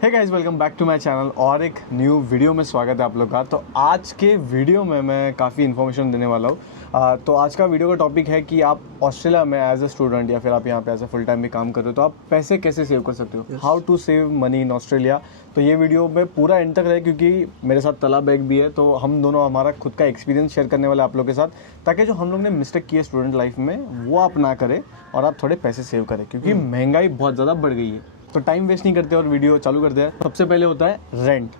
Hey guys, welcome back to my channel और एक new video में स्वागत है आप लोग का। तो आज के वीडियो में मैं काफ़ी इन्फॉर्मेशन देने वाला हूँ। तो आज का वीडियो का टॉपिक है कि आप ऑस्ट्रेलिया में एज अ स्टूडेंट या फिर आप यहाँ पे एज अ फुल टाइम भी काम कर रहे हो तो आप पैसे कैसे सेव कर सकते हो, how to save money in Australia. तो ये वीडियो में पूरा एंड तक रहे क्योंकि मेरे साथ तला बैग भी है, तो हम दोनों हमारा खुद का एक्सपीरियंस शेयर करने वाले आप लोग के साथ, ताकि जो हम लोग ने मिस्टेक की है स्टूडेंट लाइफ में वो आप ना करें और आप थोड़े पैसे सेव करें, क्योंकि महंगाई बहुत ज़्यादा बढ़ गई है। तो टाइम वेस्ट नहीं करते और वीडियो चालू करते हैं। सबसे पहले होता है रेंट।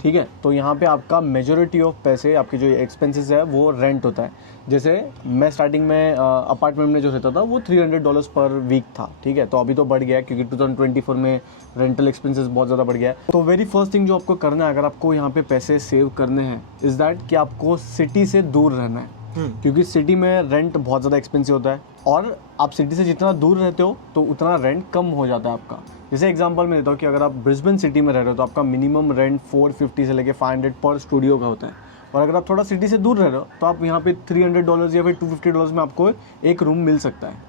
ठीक है, तो यहाँ पे आपका मेजोरिटी ऑफ पैसे, आपके जो एक्सपेंसेस है वो रेंट होता है। जैसे मैं स्टार्टिंग में अपार्टमेंट में जो रहता था वो $300 पर वीक था। ठीक है, तो अभी तो बढ़ गया है क्योंकि 2024 में रेंटल एक्सपेंसेस बहुत ज़्यादा बढ़ गया है। तो वेरी फर्स्ट थिंग जो आपको करना है अगर आपको यहाँ पे पैसे सेव करने हैं इज़ दैट कि आपको सिटी से दूर रहना है, क्योंकि सिटी में रेंट बहुत ज़्यादा एक्सपेंसिव होता है और आप सिटी से जितना दूर रहते हो तो उतना रेंट कम हो जाता है आपका। जैसे एग्जांपल मैं देता हूँ कि अगर आप ब्रिस्बेन सिटी में रह रहे हो तो आपका मिनिमम रेंट 450 से लेके 500 पर स्टूडियो का होता है, और अगर आप थोड़ा सिटी से दूर रह रहे हो तो आप यहाँ पे $300 या फिर $250 में आपको एक रूम मिल सकता है।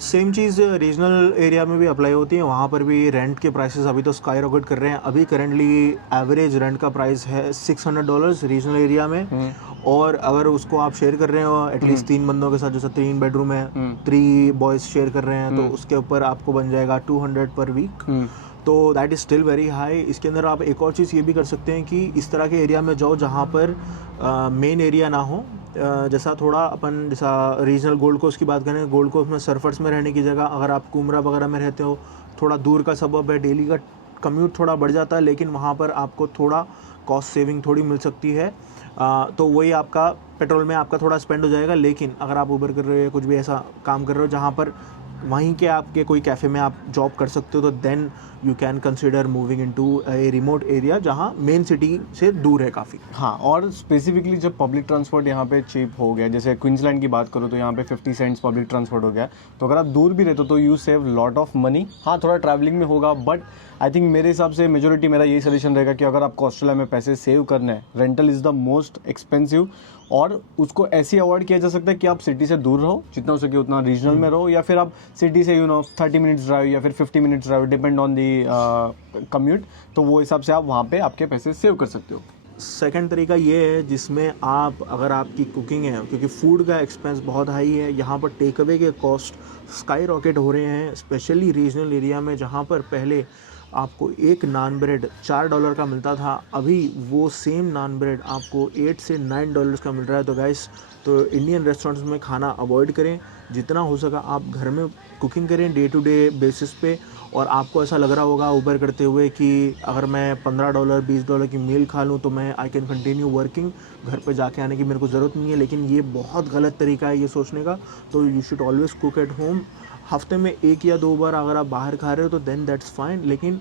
सेम चीज़ रीजनल एरिया में भी अप्लाई होती है। वहाँ पर भी रेंट के प्राइसेस अभी तो स्काई रॉकेट कर रहे हैं। अभी करेंटली एवरेज रेंट का प्राइस है $600 रीजनल एरिया में। और अगर उसको आप शेयर कर रहे हो एटलीस्ट 3 बंदों के साथ, जैसे 3 बेडरूम है, 3 बॉयज़ शेयर कर रहे हैं, तो उसके ऊपर आपको बन जाएगा 200 पर वीक। तो that is still very high. इसके अंदर आप एक और चीज़ ये भी कर सकते हैं कि इस तरह के एरिया में जाओ जहाँ पर मेन एरिया ना हो। जैसा थोड़ा अपन जैसा रीजनल गोल्ड कोस्ट की बात करें, गोल्ड कोस्ट में सर्फर्स में रहने की जगह अगर आप कुमरा वगैरह में रहते हो, थोड़ा दूर का सबब है, डेली का कम्यूट थोड़ा बढ़ जाता है, लेकिन वहाँ पर आपको थोड़ा कॉस्ट सेविंग थोड़ी मिल सकती है। तो वही आपका पेट्रोल में आपका थोड़ा स्पेंड हो जाएगा। लेकिन अगर आप उबर कर रहे हो या कुछ भी ऐसा काम कर रहे हो जहाँ पर वहीं के आपके कोई कैफ़े में आप जॉब कर सकते हो, तो then you can consider moving into a remote area जहाँ मेन सिटी से दूर है काफ़ी। हाँ, और स्पेसिफिकली जब पब्लिक ट्रांसपोर्ट यहाँ पे चीप हो गया, जैसे क्वींसलैंड की बात करो तो यहाँ पे 50 सेंट्स पब्लिक ट्रांसपोर्ट हो गया, तो अगर आप दूर भी रहते हो तो you save lot of money. हाँ, थोड़ा ट्रैवलिंग में होगा, बट आई थिंक मेरे हिसाब से मेजोरिटी मेरा यही सजेशन रहेगा कि अगर आपको ऑस्ट्रेलिया में पैसे सेव करने हैं, rental is the most expensive, और उसको ऐसे अवॉइड किया जा सकता है कि आप सिटी से दूर रहो, जितना हो सके उतना रीजनल में रहो, या फिर आप सिटी से 30 मिनट्स ड्राइव या फिर 50 minutes drive, depend on the commute, तो वो हिसाब से आप वहाँ पे आपके पैसे सेव कर सकते हो। सेकंड तरीका ये है जिसमें आप, अगर आपकी कुकिंग है, क्योंकि फूड का एक्सपेंस बहुत हाई है यहाँ पर, टेक अवे के कॉस्ट स्काई रॉकेट हो रहे हैं, स्पेशली रीजनल एरिया में जहाँ पर पहले आपको एक नान ब्रेड $4 का मिलता था, अभी वो सेम नान ब्रेड आपको $8 से $9 का मिल रहा है। तो गाइस, तो इंडियन रेस्टोरेंट्स में खाना अवॉइड करें, जितना हो सका आप घर में कुकिंग करें डे टू डे बेसिस पे। और आपको ऐसा लग रहा होगा उबर करते हुए कि अगर मैं $15 $20 की मील खा लूँ तो मैं आई कैन कंटिन्यू वर्किंग, घर पे जाके आने की मेरे को ज़रूरत नहीं है। लेकिन ये बहुत गलत तरीका है ये सोचने का। तो you should always cook at home. हफ्ते में 1 या 2 बार अगर आप बाहर खा रहे हो तो देन दैट्स फाइन। लेकिन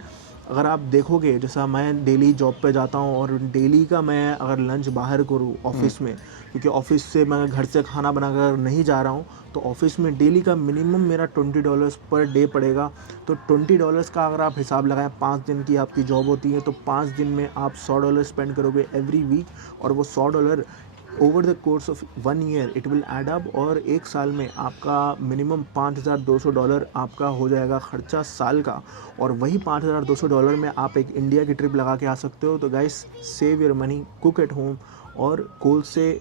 अगर आप देखोगे, जैसा मैं डेली जॉब पे जाता हूँ और डेली का मैं अगर लंच बाहर करूँ ऑफिस में, क्योंकि ऑफिस से मैं घर से खाना बनाकर नहीं जा रहा हूँ, तो ऑफिस में डेली का मिनिमम मेरा $20 पर डे पड़ेगा। तो $20 का अगर आप हिसाब लगाएं, 5 दिन की आपकी जॉब होती है, तो 5 दिन में आप $100 स्पेंड करोगे एवरी वीक, और वो $100 over the course of 1 year it will add up, और 1 साल में आपका मिनिमम $5200 आपका हो जाएगा खर्चा साल का। और वही $5200 में आप एक इंडिया की ट्रिप लगा के आ सकते हो। तो guys, save your money, cook at home, और कोल से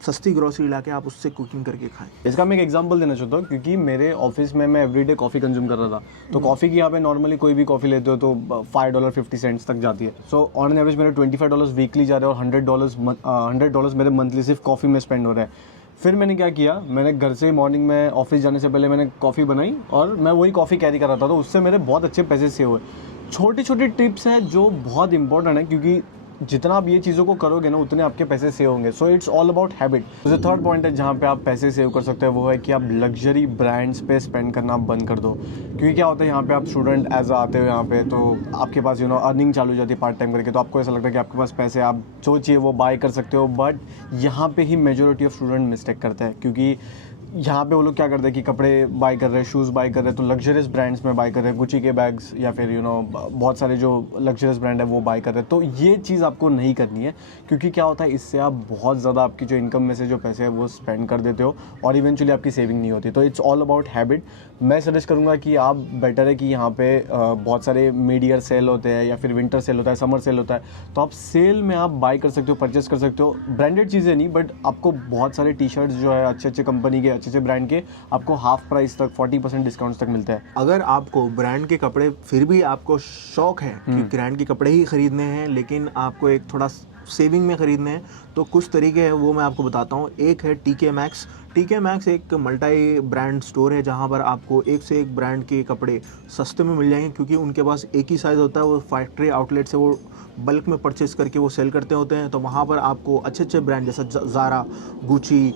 सस्ती ग्रोसरी लाके आप उससे कुकिंग करके खाएं। इसका मैं एक एग्जांपल देना चाहता हूँ, क्योंकि मेरे ऑफिस में मैं एवरीडे कॉफ़ी कंज्यूम कर रहा था, तो कॉफ़ी की यहाँ पे नॉर्मली कोई भी कॉफ़ी लेते हो तो $5.50 तक जाती है। सो ऑन एन एवरेज मेरे $25 वीकली जा रहे हैं और $100 मेरे मंथली सिर्फ कॉफ़ी में स्पेंड हो रहा है। फिर मैंने क्या किया, मैंने घर से मॉर्निंग में ऑफिस जाने से पहले मैंने कॉफ़ी बनाई और मैं वही कॉफ़ी कैरी कर रहा था, तो उससे मेरे बहुत अच्छे पैसे सेव हुए। छोटी छोटी टिप्स हैं जो बहुत इंपॉर्टेंट है, क्योंकि जितना आप ये चीज़ों को करोगे ना उतने आपके पैसे सेव होंगे। So it's all about habit. जो थर्ड पॉइंट है जहाँ पे आप पैसे सेव कर सकते हैं वो है कि आप लग्जरी ब्रांड्स पे स्पेंड करना बंद कर दो। क्योंकि क्या होता है, यहाँ पे आप स्टूडेंट एज आते हो यहाँ पे, तो आपके पास अर्निंग चालू हो जाती है पार्ट टाइम करके, तो आपको ऐसा लगता है कि आपके पास पैसे, आप जो चाहिए वो बाय कर सकते हो। बट यहाँ पे ही मेजोरिटी ऑफ स्टूडेंट मिस्टेक करते हैं, क्योंकि यहाँ पे वो लोग क्या करते हैं कि कपड़े बाय कर रहे हैं, शूज़ बाय कर रहे हैं, तो लग्जरियस ब्रांड्स में बाय कर रहे हैं, गुची के बैग्स या फिर बहुत सारे जो लग्जरियस ब्रांड है वो बाय कर रहे हैं। तो ये चीज़ आपको नहीं करनी है, क्योंकि क्या होता है इससे आप बहुत ज़्यादा आपकी जो इनकम में से जो पैसे है वो स्पेंड कर देते हो और इवेंचुअली आपकी सेविंग नहीं होती। तो इट्स ऑल अबाउट हैबिट। मैं सजेस्ट करूँगा कि आप बेटर है कि यहाँ पे बहुत सारे मिड ईयर सेल होते हैं या फिर विंटर सेल होता है, समर सेल होता है, तो आप सेल में आप बाय कर सकते हो, परचेस कर सकते हो। ब्रांडेड चीज़ें नहीं, बट आपको बहुत सारे टी शर्ट्स जो है अच्छे अच्छे कंपनी के, अच्छे अच्छे ब्रांड के आपको हाफ प्राइस तक 40% डिस्काउंट तक मिलता है। अगर आपको ब्रांड के कपड़े, फिर भी आपको शौक है कि ब्रांड के कपड़े ही खरीदने हैं, लेकिन आपको एक थोड़ा सेविंग में खरीदने हैं, तो कुछ तरीके हैं वो मैं आपको बताता हूँ। एक है टीके मैक्स। टीके मैक्स एक मल्टी ब्रांड स्टोर है जहाँ पर आपको एक से एक ब्रांड के कपड़े सस्ते में मिल जाएंगे, क्योंकि उनके पास एक ही साइज़ होता है। वो फैक्ट्री आउटलेट से वो बल्क में परचेस करके वो सेल करते होते हैं। तो वहाँ पर आपको अच्छे अच्छे ब्रांड जैसा ज़ारा, गुची,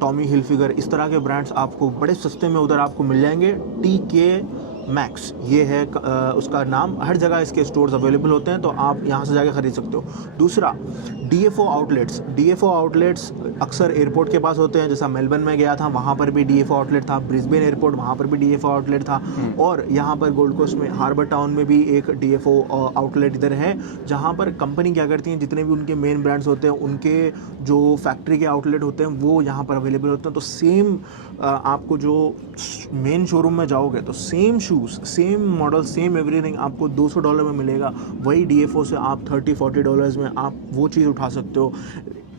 टॉमी हिलफिगर, इस तरह के ब्रांड्स आपको बड़े सस्ते में उधर आपको मिल जाएंगे। टीके मैक्स ये है उसका नाम। हर जगह इसके स्टोर्स अवेलेबल होते हैं, तो आप यहाँ से जाके ख़रीद सकते हो। दूसरा, डीएफओ आउटलेट्स। डीएफओ आउटलेट्स अक्सर एयरपोर्ट के पास होते हैं। जैसा मेलबर्न में गया था, वहाँ पर भी डीएफओ आउटलेट था। ब्रिस्बेन एयरपोर्ट, वहाँ पर भी डीएफओ आउटलेट था। और यहाँ पर गोल्ड कोस्ट में हार्बर टाउन में भी एक डीएफओ आउटलेट इधर है, जहाँ पर कंपनी क्या करती है, जितने भी उनके मेन ब्रांड्स होते हैं, उनके जो फैक्ट्री के आउटलेट होते हैं वो यहाँ पर अवेलेबल होते हैं। तो सेम आपको जो मेन शोरूम में जाओगे तो same shoes, same model, same everything आपको $200 में मिलेगा। वही डीएफओ से आप $30-40 में आप वो चीज़ उठा सकते हो।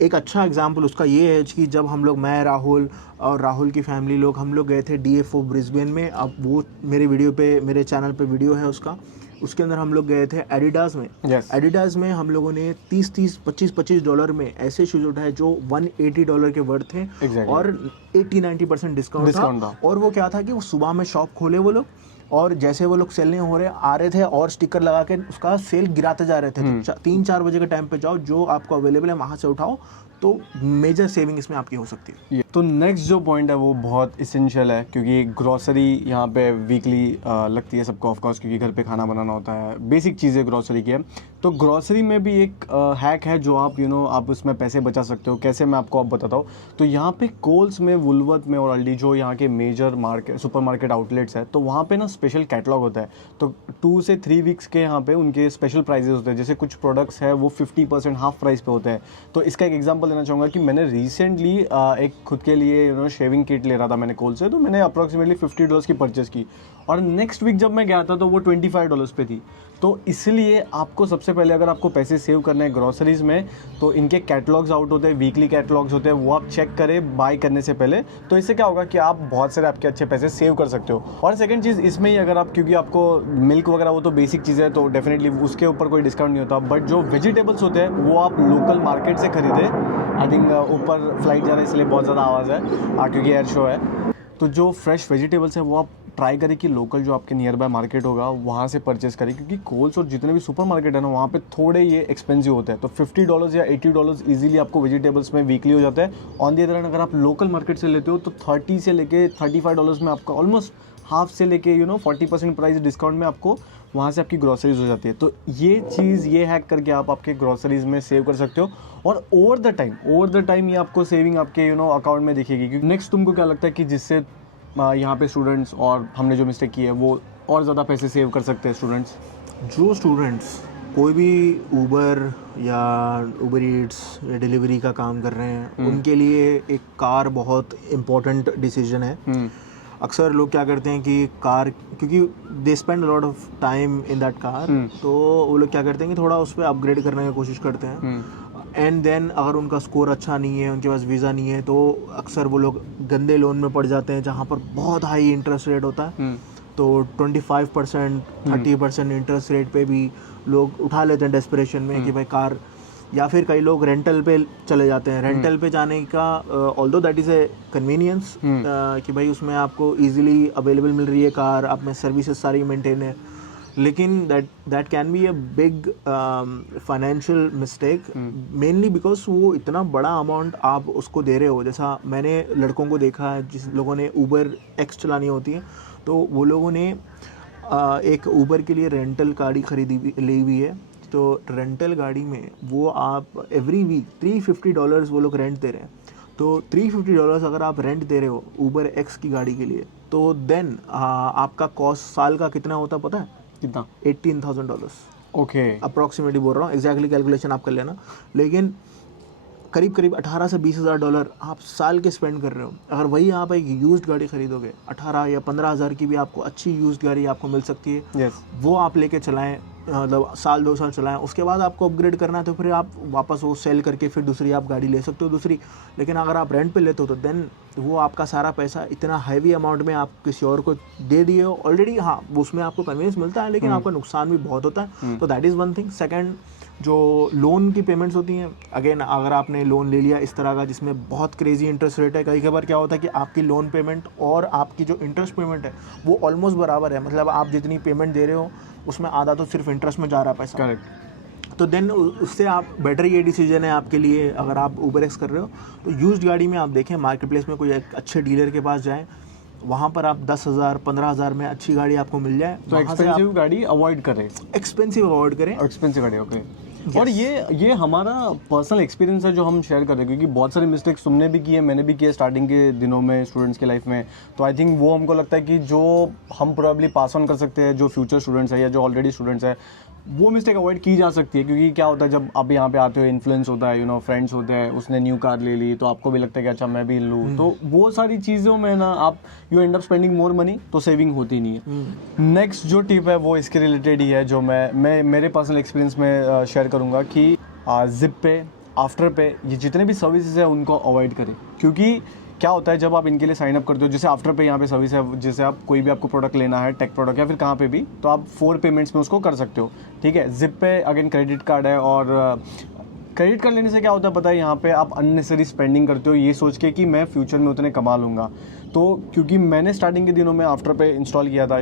एक अच्छा एग्जांपल उसका ये है कि जब हम लोग, मैं, राहुल और राहुल की फैमिली लोग, हम लोग गए थे डीएफओ ब्रिस्बेन में। अब वो मेरे चैनल पे वीडियो है उसका। उसके अंदर हम लोग गए थे एडिडास में। एडिडास में हम लोगों ने 30-30, $25-25 में ऐसे शूज़ उठाए जो $180 के वर्थ थे। और 80-90% डिस्काउंट था। और वो क्या था कि वो सुबह में शॉप खोले वो लोग, और जैसे वो लोग सेल नहीं हो रहे आ रहे थे और स्टिकर लगा के उसका सेल गिराते जा रहे थे। तो 3-4 बजे के टाइम पे जाओ, जो आपको अवेलेबल है वहाँ से उठाओ, तो मेजर सेविंग इसमें आपकी हो सकती है। तो नेक्स्ट जो पॉइंट है वो बहुत इसेंशियल है, क्योंकि ग्रॉसरी यहाँ पे वीकली लगती है सबको, ऑफ कोर्स, क्योंकि घर पे खाना बनाना होता है। बेसिक चीज़ें ग्रॉसरी की है। तो ग्रॉसरी में भी एक हैक है जो आप आप उसमें पैसे बचा सकते हो। कैसे, मैं आपको बताता हूँ। तो यहाँ पे कोल्स में, वुलवर्थ में और अल्डी, जो यहाँ के मेजर सुपर मार्केट आउटलेट्स है, तो वहाँ पे ना स्पेशल कैटलॉग होता है। तो 2 से 3 वीक्स के यहाँ पे उनके स्पेशल प्राइजेस होते हैं। जैसे कुछ प्रोडक्ट्स है वो 50% हाफ प्राइस पे होते हैं। तो इसका एक एग्जांपल देना चाहूँगा कि मैंने रिसेंटली एक खुद के लिए शेविंग किट ले रहा था मैंने कोल से, तो मैंने अप्रॉक्सीमेटली $50 की परचेस की, और नेक्स्ट वीक जब मैं गया था तो वो $25 पे थी। तो इसलिए आपको सबसे पहले, अगर आपको पैसे सेव करने हैं ग्रॉसरीज में, तो इनके कैटलॉग्स आउट होते हैं, वीकली कैटलॉग्स होते हैं, वो आप चेक करें बाय करने से पहले। तो इससे क्या होगा कि आप बहुत सारे आपके अच्छे पैसे सेव कर सकते हो। और सेकंड चीज़ इसमें ही, अगर आप, क्योंकि आपको मिल्क वगैरह वो तो बेसिक चीज़ है, तो डेफिनेटली उसके ऊपर कोई डिस्काउंट नहीं होता, बट जो वेजिटेबल्स होते हैं वो आप लोकल मार्केट से खरीदें। आई थिंक ऊपर फ्लाइट जा रहा है इसलिए बहुत ज़्यादा आवाज़ है, क्योंकि एयर शो है। तो जो फ्रेश वेजिटेबल्स है वो आप ट्राई करें कि लोकल जो आपके नियर बाय मार्केट होगा वहाँ से परचेस करें, क्योंकि कोल्स और जितने भी सुपर मार्केट है ना, वहाँ पे थोड़े ये एक्सपेंसिव होते हैं। तो $50 या $80 इजीली आपको वेजिटेबल्स में वीकली हो जाता है। ऑन दी अदर हैंड, अगर आप लोकल मार्केट से लेते हो तो 30 से लेके $35 में आपका ऑलमोस्ट हाफ से लेके 40% प्राइस डिस्काउंट में आपको वहाँ से आपकी ग्रॉसरीज हो जाती है। तो ये चीज़, ये हैक करके आप आपके ग्रॉसरीज में सेव कर सकते हो, और ओवर द टाइम ये आपको सेविंग आपके अकाउंट में दिखेगी। क्योंकि नेक्स्ट तुमको क्या लगता है कि जिससे यहाँ पे स्टूडेंट्स, और हमने जो मिस्टेक की है, वो और ज़्यादा पैसे सेव कर सकते हैं स्टूडेंट्स? जो स्टूडेंट्स कोई भी ऊबर ईट्स या डिलीवरी का काम कर रहे हैं, उनके लिए एक कार बहुत इम्पोर्टेंट डिसीजन है। अक्सर लोग क्या करते हैं कि कार, क्योंकि they spend a lot of time in that car, तो वो लोग क्या करते हैं कि थोड़ा उस पर अपग्रेड करने की कोशिश करते हैं। एंड देन अगर उनका स्कोर अच्छा नहीं है, उनके पास वीज़ा नहीं है, तो अक्सर वो लोग गंदे लोन में पड़ जाते हैं जहाँ पर बहुत हाई इंटरेस्ट रेट होता है। तो 25%, 30% इंटरेस्ट रेट पे भी लोग उठा लेते हैं डेस्परेशन में कि भाई कार, या फिर कई लोग रेंटल पे चले जाते हैं। रेंटल पे जाने का, although that is a convenience, कि भाई उसमें आपको इजीली अवेलेबल मिल रही है कार, आप में सर्विसेज सारी मेंटेन है, लेकिन that can be a big financial mistake, mainly because वो इतना बड़ा अमाउंट आप उसको दे रहे हो। जैसा मैंने लड़कों को देखा है जिस लोगों ने ऊबर एक्स चलानी होती है, तो वो लोगों ने एक ऊबर के लिए रेंटल गाड़ी ली हुई है। तो रेंटल गाड़ी में वो आप एवरी वीक $350 वो लोग रेंट दे रहे हैं। तो $350 अगर आप रेंट दे रहे हो ऊबर एक्स की गाड़ी के लिए, तो देन आपका कॉस्ट साल का कितना होता है पता है? कितना? $18,000 ओके। अप्रॉक्सीमेटली बोल रहा हूँ, एग्जैक्टली कैलकुलेशन आप कर लेना, लेकिन करीब करीब 18 से 20,000 डॉलर आप साल के स्पेंड कर रहे हो। अगर वही आप एक यूज्ड गाड़ी खरीदोगे 18 या 15,000 की भी आपको अच्छी यूज्ड गाड़ी आपको मिल सकती है। यस। वो आप लेके चलाएं, मतलब साल 2 साल चलाएं, उसके बाद आपको अपग्रेड करना है तो फिर आप वापस वो सेल करके फिर दूसरी आप गाड़ी ले सकते हो दूसरी। लेकिन अगर आप रेंट पे लेते हो तो देन वो आपका सारा पैसा इतना हैवी अमाउंट में आप किसी और को दे दिए हो ऑलरेडी। हाँ, उसमें आपको कन्वीनियंस मिलता है, लेकिन आपका नुकसान भी बहुत होता है। तो that is one thing. Second, जो लोन की पेमेंट्स होती हैं, अगेन अगर आपने लोन ले लिया इस तरह का जिसमें बहुत क्रेजी इंटरेस्ट रेट है, कई बार क्या होता है कि आपकी लोन पेमेंट और आपकी जो इंटरेस्ट पेमेंट है वो ऑलमोस्ट बराबर है, मतलब आप जितनी पेमेंट दे रहे हो उसमें आधा तो सिर्फ इंटरेस्ट में जा रहा है पैसा। करेक्ट। तो देन उससे आप बेटर ये डिसीजन है आपके लिए, अगर आप ऊबर एक्स कर रहे हो तो यूज्ड गाड़ी में आप देखें मार्केट प्लेस में कोई एक अच्छे डीलर के पास जाएं, वहाँ पर आप 10,000 15,000 में अच्छी गाड़ी आपको मिल जाए। तो एक्सपेंसिव गाड़ी अवॉइड करें। एक्सपेंसिव अवॉइड करें, एक्सपेंसिव गाड़ी, ओके। और ये हमारा पर्सनल एक्सपीरियंस है जो हम शेयर कर रहे हैं, क्योंकि बहुत सारे मिस्टेक्स तुमने भी किए, मैंने भी किए स्टार्टिंग के दिनों में स्टूडेंट्स की लाइफ में। तो आई थिंक वो हमको लगता है कि जो हम प्रोबेबली पास ऑन कर सकते हैं, जो फ्यूचर स्टूडेंट्स है या जो ऑलरेडी स्टूडेंट्स है, वो मिस्टेक अवॉइड की जा सकती है। क्योंकि क्या होता है जब आप यहाँ पे आते हो, इन्फ्लुएंस होता है, फ्रेंड्स होते हैं, उसने न्यू कार ले ली तो आपको भी लगता है कि अच्छा मैं भी लूँ। तो वो सारी चीज़ों में ना आप you and up spending more money, तो सेविंग होती नहीं है। नेक्स्ट जो टिप है वो इसके रिलेटेड ही है, जो मैं मेरे पर्सनल एक्सपीरियंस में शेयर करूँगा कि जिप पे, आफ्टर पे, ये जितने भी सर्विसेज है उनको अवॉइड करें। क्योंकि क्या होता है जब आप इनके लिए साइन अप करते हो, जैसे आफ्टर पे यहाँ पे सर्विस है, जैसे आप कोई भी आपको प्रोडक्ट लेना है, टेक प्रोडक्ट या फिर कहाँ पे भी, तो आप 4 पेमेंट्स में उसको कर सकते हो, ठीक है। जिप पे अगेन क्रेडिट कार्ड है, और क्रेडिट कार्ड लेने से क्या होता है पता है, यहाँ पे आप अननेसेसरी स्पेंडिंग करते हो ये सोच के कि मैं फ्यूचर में उतने कमा लूँगा। तो क्योंकि मैंने स्टार्टिंग के दिनों में आफ्टर पे इंस्टॉल किया था,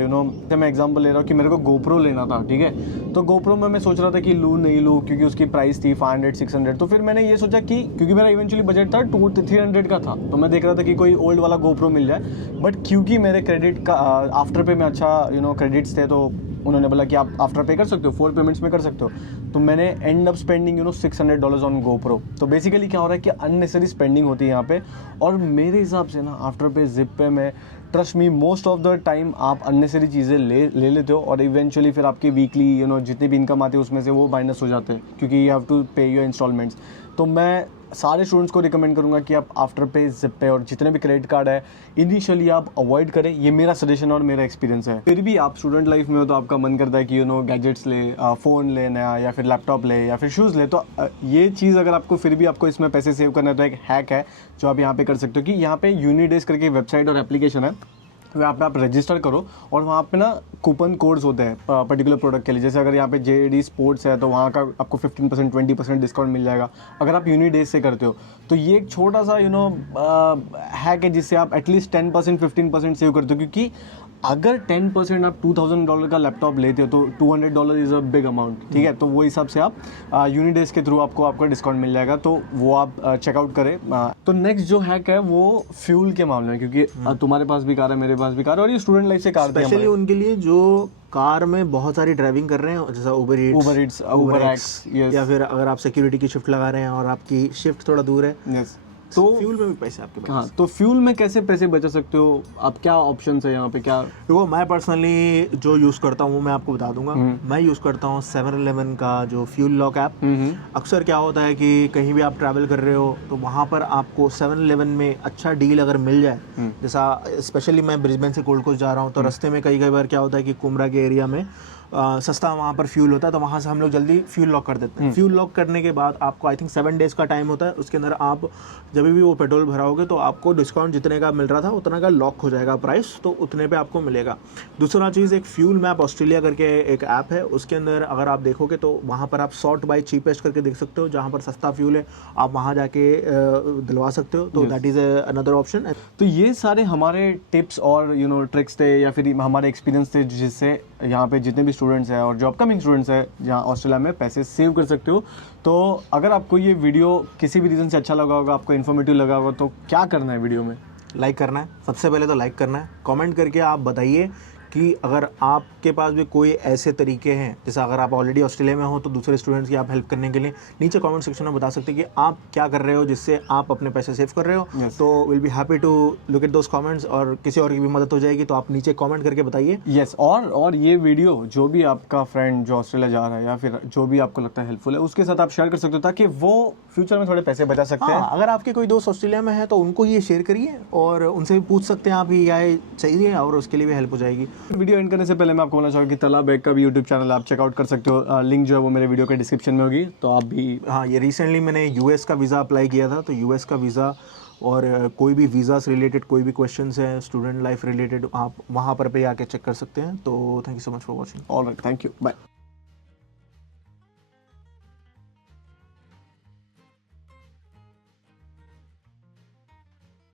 मैं एग्जांपल ले रहा हूँ कि मेरे को GoPro लेना था, ठीक है। तो GoPro में मैं सोच रहा था कि लूँ नहीं लूँ, क्योंकि उसकी प्राइस थी 500-600। तो फिर मैंने ये सोचा कि क्योंकि मेरा इवेंचुअली बजट था 200-300 का था, तो मैं देख रहा था कि कोई ओल्ड वाला GoPro मिल जाए। बट क्योंकि मेरे क्रेडिट का आफ्टर पे में अच्छा क्रेडिट्स थे, तो उन्होंने बोला कि आप आफ्टर पे कर सकते हो, 4 पेमेंट्स में कर सकते हो। तो मैंने and up spending $600 on GoPro। तो बेसिकली क्या हो रहा है कि अननेसेसरी स्पेंडिंग होती है यहाँ पे। और मेरे हिसाब से ना आफ्टर पे, जिप पे में trust me most of the time आप अननेसेसरी चीज़ें ले लेते हो, और इवेंचुअली फिर आपकी वीकली जितनी भी इनकम आती है उसमें से वो माइनस हो जाते हैं, क्योंकि यू हैव टू पे योर इंस्टॉलमेंट्स। तो मैं सारे स्टूडेंट्स को रिकमेंड करूंगा कि आप आफ्टर पे, जिप पे और जितने भी क्रेडिट कार्ड है इनिशियली आप अवॉइड करें। ये मेरा सजेशन और मेरा एक्सपीरियंस है। फिर भी आप स्टूडेंट लाइफ में हो तो आपका मन करता है कि गैजेट्स ले, फ़ोन लेना या फिर लैपटॉप ले या फिर शूज़ ले, तो ये चीज़ अगर आपको फिर भी आपको इसमें पैसे सेव करना है तो एक हैक है जो आप यहाँ पे कर सकते हो कि यहाँ पे यूनिडेज करके वेबसाइट और एप्लीकेशन है, वहाँ पे आप रजिस्टर करो, और वहाँ पे ना कूपन कोड्स होते हैं पर्टिकुलर प्रोडक्ट के लिए। जैसे अगर यहाँ पे JD स्पोर्ट्स है तो वहाँ का आपको 15% 20% डिस्काउंट मिल जाएगा अगर आप यूनिडेज से करते हो। तो ये एक छोटा सा हैक है जिससे आप एटलीस्ट 10% 15% सेव करते हो, क्योंकि अगर 10% आप $2,000 का लैपटॉप लेते हो तो $200 इज़ अ बिग अमाउंट, ठीक है। तो वो हिसाब से आप यूनिडेज के थ्रू आपका डिस्काउंट मिल जाएगा, तो वो आप चेकआउट करें। तो नेक्स्ट जो हैक है वो फ्यूल के मामले में, क्योंकि तुम्हारे पास भी कार है, मेरे पास भी कार है, और ये स्टूडेंट लाइफ से कार थी स्पेशली उनके लिए जो कार में बहुत सारी ड्राइविंग कर रहे हैं, जैसा उबर ईट्स, उबर एक्स, या फिर अगर आप सिक्योरिटी की शिफ्ट लगा रहे हैं और आपकी शिफ्ट थोड़ा दूर है, यस, तो फ्यूल में भी पैसे आपके पास। हाँ, तो फ्यूल में कैसे पैसे बचा सकते हो आप, क्या ऑप्शंस है यहाँ पे? क्या देखो, मैं पर्सनली जो यूज़ करता हूँ वो मैं आपको बता दूंगा। मैं यूज़ करता हूँ 7-Eleven का जो फ्यूल लॉक ऐप। अक्सर क्या होता है कि कहीं भी आप ट्रैवल कर रहे हो तो वहाँ पर आपको 7-Eleven में अच्छा डील अगर मिल जाए, जैसा स्पेशली मैं ब्रिस्बेन से गोल्ड कोस्ट जा रहा हूँ, तो रास्ते में कई बार क्या होता है कि कुमरा के एरिया में सस्ता वहाँ पर फ्यूल होता है, तो वहाँ से हम लोग जल्दी फ्यूल लॉक कर देते हैं। फ्यूल लॉक करने के बाद आपको आई थिंक 7 डेज़ का टाइम होता है, उसके अंदर आप जब भी वो पेट्रोल भराओगे तो आपको डिस्काउंट जितने का मिल रहा था उतना का लॉक हो जाएगा प्राइस, तो उतने पे आपको मिलेगा। दूसरा चीज़, एक फ्यूल मैप ऑस्ट्रेलिया करके एक ऐप है, उसके अंदर अगर आप देखोगे तो वहाँ पर आप सॉर्ट बाय चीपेस्ट करके देख सकते हो, जहाँ पर सस्ता फ्यूल है आप वहाँ जाके दिलवा सकते हो, तो दैट इज़ अनदर ऑप्शन। तो ये सारे हमारे टिप्स और ट्रिक्स थे या फिर हमारे एक्सपीरियंस थे, जिससे यहाँ पे जितने भी स्टूडेंट्स हैं और जो अपकमिंग स्टूडेंट्स हैं जहाँ ऑस्ट्रेलिया में पैसे सेव कर सकते हो। तो अगर आपको ये वीडियो किसी भी रीज़न से अच्छा लगा होगा, आपको इन्फॉर्मेटिव लगा होगा, तो क्या करना है वीडियो में? लाइक करना है, सबसे पहले तो लाइक करना है। कमेंट करके आप बताइए कि अगर आपके पास भी कोई ऐसे तरीके हैं, जैसे अगर आप ऑलरेडी ऑस्ट्रेलिया में हो तो दूसरे स्टूडेंट्स की आप हेल्प करने के लिए नीचे कमेंट सेक्शन में बता सकते हैं कि आप क्या कर रहे हो जिससे आप अपने पैसे सेव कर रहे हो। Yes. तो will be happy to look at those comments, और किसी और की भी मदद हो जाएगी तो आप नीचे कमेंट करके बताइए। यस, और ये वीडियो जो भी आपका फ्रेंड जो ऑस्ट्रेलिया जा रहा है या फिर जो भी आपको लगता है हेल्पफुल है उसके साथ आप शेयर कर सकते हो, ताकि वो फ्यूचर में थोड़े पैसे बचा सकते हैं। हाँ, अगर आपके कोई दोस्त ऑस्ट्रेलिया में है तो उनको ये शेयर करिए और उनसे भी पूछ सकते हैं आप ये आए चाहिए, और उसके लिए भी हेल्प हो जाएगी। वीडियो एंड करने से पहले मैं आपको बोलना चाहूँगा कि तला बैग का भी यूट्यूब चैनल आप चेकआउट कर सकते हो। लिंक जो है वो मेरे वीडियो के डिस्क्रिप्शन में होगी, तो आप भी। हाँ, ये रिसेंटली मैंने यूएस का वीज़ा अप्लाई किया था, तो यूएस का वीज़ा और कोई भी वीज़ा से रिलेटेड कोई भी क्वेश्चंस है स्टूडेंट लाइफ रिलेटेड, आप वहाँ पर पे आके चेक कर सकते हैं। तो thank you so much for watching. Alright, thank you, bye.